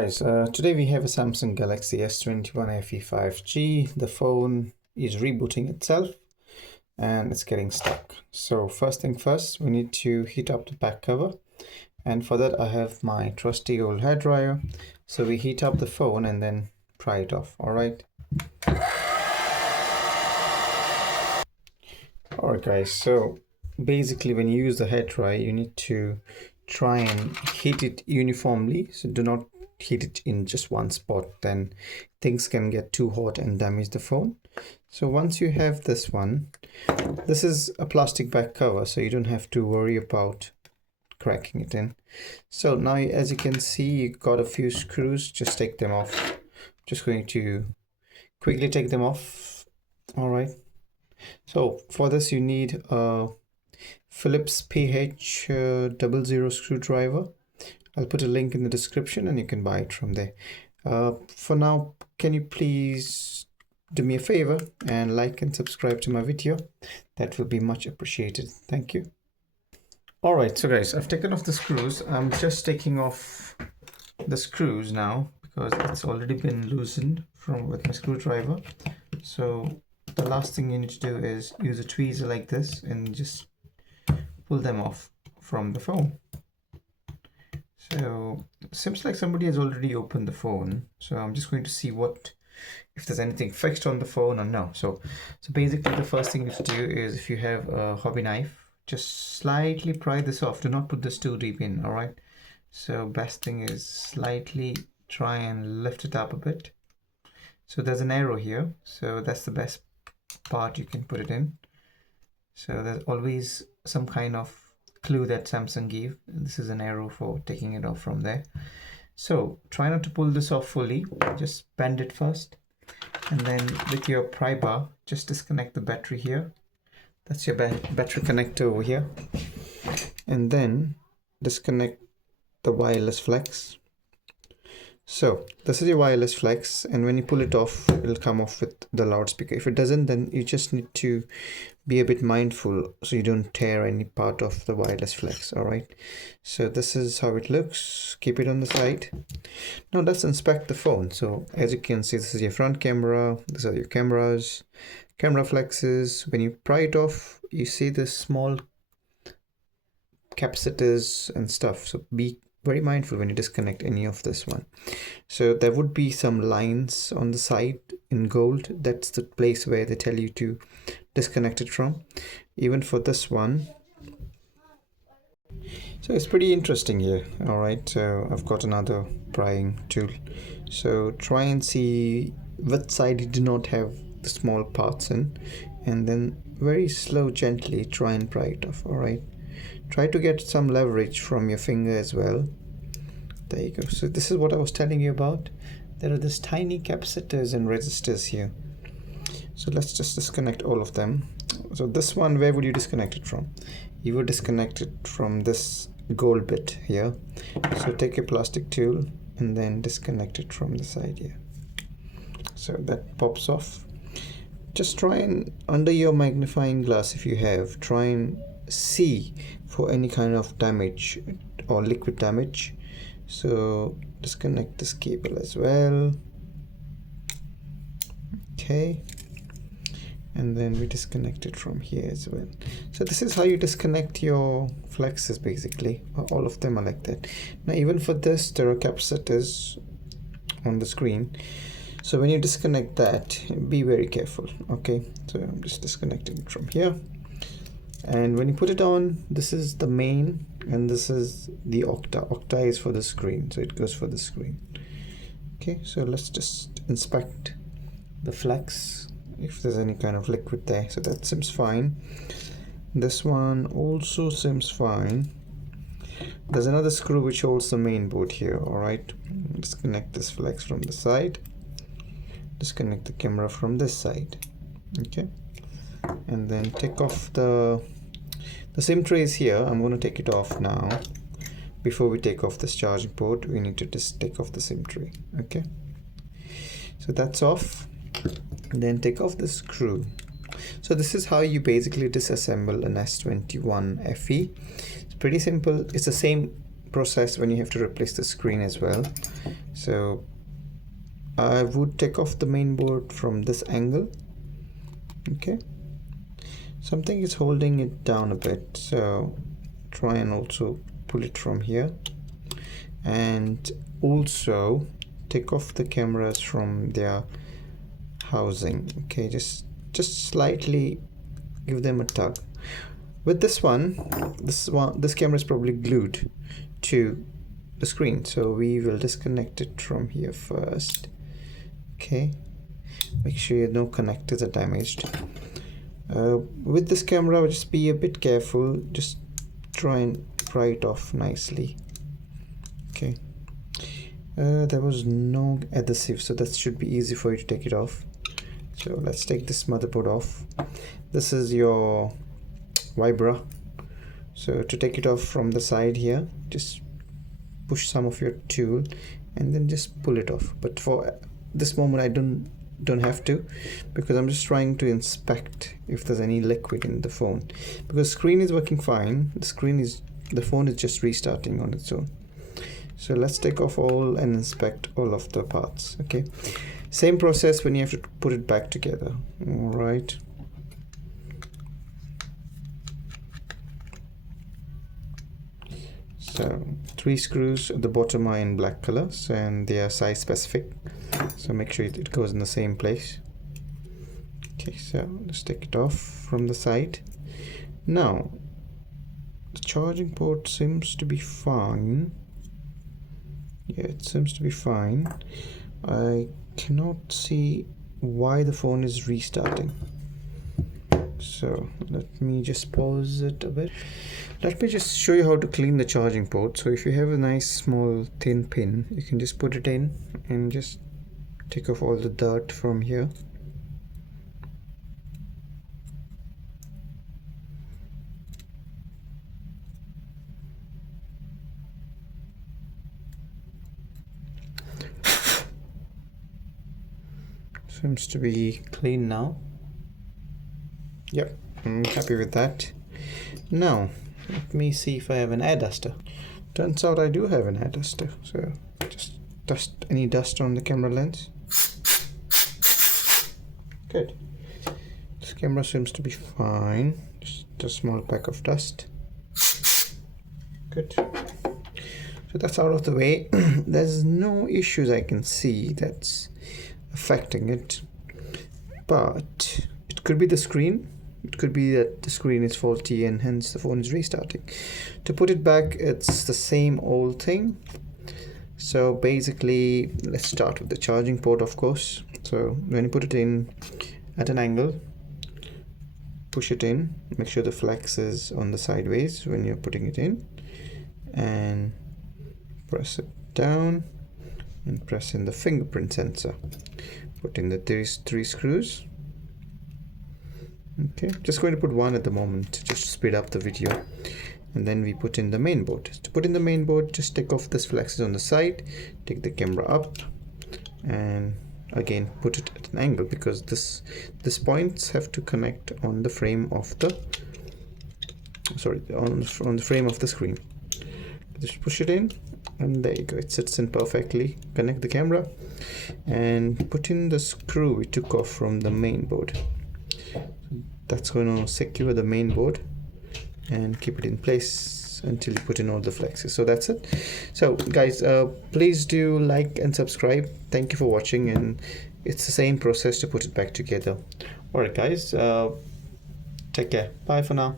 Guys, today we have a Samsung Galaxy S21 FE 5G. The phone is rebooting itself and it's getting stuck. So first thing first, we need to heat up the back cover. And for that, I have my trusty old hairdryer. So we heat up the phone and then pry it off. All right. All right, guys. So basically, when you use the hairdryer, you need to try and heat it uniformly. So do not heat it in just one spot, then things can get too hot and damage the phone. So once you have this one, this is a plastic back cover, so you don't have to worry about cracking it in. So now, as you can see, you got a few screws. Just take them off. Just going to quickly take them off. All right. So for this, you need a Phillips PH00 screwdriver. I'll put a link in the description and you can buy it from there. For now, can you please do me a favor and like and subscribe to my video? That will be much appreciated. Thank you. All right, so guys, I've taken off the screws. I'm just taking off the screws now because it's already been loosened with my screwdriver. So the last thing you need to do is use a tweezer like this and just pull them off from the phone. So it seems like somebody has already opened the phone. So I'm just going to see if there's anything fixed on the phone or no. So basically the first thing you have to do is, if you have a hobby knife, just slightly pry this off. Do not put this too deep in, all right? So best thing is slightly try and lift it up a bit. So there's an arrow here. So that's the best part you can put it in. So there's always some kind of clue that Samsung gave. This is an arrow for taking it off from there. So try not to pull this off fully, just bend it first, and then with your pry bar just disconnect the battery here. That's your battery connector over here, and then disconnect the wireless flex. So this is your wireless flex, and when you pull it off, it'll come off with the loudspeaker. If it doesn't, then you just need to be a bit mindful so you don't tear any part of the wireless flex. All right, so this is how it looks. Keep it on the side. Now let's inspect the phone. So as you can see, this is your front camera. These are your camera flexes. When you pry it off, you see the small capacitors and stuff. So be very mindful when you disconnect any of this one. So there would be some lines on the side in gold. That's the place where they tell you to disconnect it from. Even for this one. So it's pretty interesting here. All right, so I've got another prying tool. So try and see which side you do not have the small parts in, and then very gently try and pry it off. All right. Try to get some leverage from your finger as well. There you go. So this is what I was telling you about. There are these tiny capacitors and resistors here. So let's just disconnect all of them. So this one, where would you disconnect it from? You would disconnect it from this gold bit here. So take a plastic tool and then disconnect it from the side here. So that pops off. Just try and, under your magnifying glass if you have, try and see for any kind of damage or liquid damage. So disconnect this cable as well. Okay, and then we disconnect it from here as well. So this is how you disconnect your flexes, basically. All of them are like that. Now even for this, there are capacitors on the screen. So when you disconnect that, be very careful. Okay, so I'm just disconnecting it from here. And when you put it on, this is the main and this is the octa. Octa is for the screen, so it goes for the screen. Okay, so let's just inspect the flex if there's any kind of liquid there. So that seems fine. This one also seems fine. There's another screw which holds the main board here. All right, disconnect this flex from the side. Disconnect the camera from this side. Okay, and then take off the SIM tray is here. I'm going to take it off now. Before we take off this charging port, we need to just take off the SIM tray. Okay, so that's off. And then take off the screw. So this is how you basically disassemble an S21 FE. It's pretty simple. It's the same process when you have to replace the screen as well. so I would take off the main board from this angle. Okay, something is holding it down a bit, so try and also pull it from here, and also take off the cameras from their housing. Okay, just slightly give them a tug. With this camera is probably glued to the screen, so we will disconnect it from here first. Okay, make sure no connectors are damaged. With this camera, just be a bit careful, just try and pry it off nicely. Okay, there was no adhesive, so that should be easy for you to take it off. So let's take this motherboard off. This is your Vibra. So to take it off from the side here, just push some of your tool and then just pull it off. But for this moment I don't have to, because I'm just trying to inspect if there's any liquid in the phone, because screen is working fine. The phone is just restarting on its own. So let's take off all and inspect all of the parts. Okay, same process when you have to put it back together. All right, so 3 screws at the bottom are in black colors and they are size specific, so make sure it goes in the same place. Okay, so let's take it off from the side. Now the charging port seems to be fine. Yeah, it seems to be fine. I cannot see why the phone is restarting. So let me just pause it a bit. Let me just show you how to clean the charging port. So if you have a nice small thin pin, you can just put it in and just take off all the dirt from here. Seems to be clean now. Yep, I'm happy with that. Now let me see if I have an air duster. Turns out I do have an air duster, so just dust any dust on the camera lens. Good. This camera seems to be fine. Just a small pack of dust. Good. So that's out of the way. There's no issues I can see that's affecting it, but it could be the screen. It could be that the screen is faulty and hence the phone is restarting. To put it back, it's the same old thing. So basically, let's start with the charging port, of course. So when you put it in at an angle, push it in, make sure the flex is on the sideways when you're putting it in, and press it down and press in the fingerprint sensor. Put in the three screws. Okay, just going to put one at the moment just to speed up the video, and then we put in the main board. To put in the main board, just take off this flexes on the side, take the camera up, and again put it at an angle, because this points have to connect on the frame of the on the frame of the screen. Just push it in, and there you go, it sits in perfectly. Connect the camera and put in the screw we took off from the main board. That's going to secure the main board and keep it in place until you put in all the flexes. So that's it. So guys, please do like and subscribe. Thank you for watching, and it's the same process to put it back together. Alright guys, take care. Bye for now.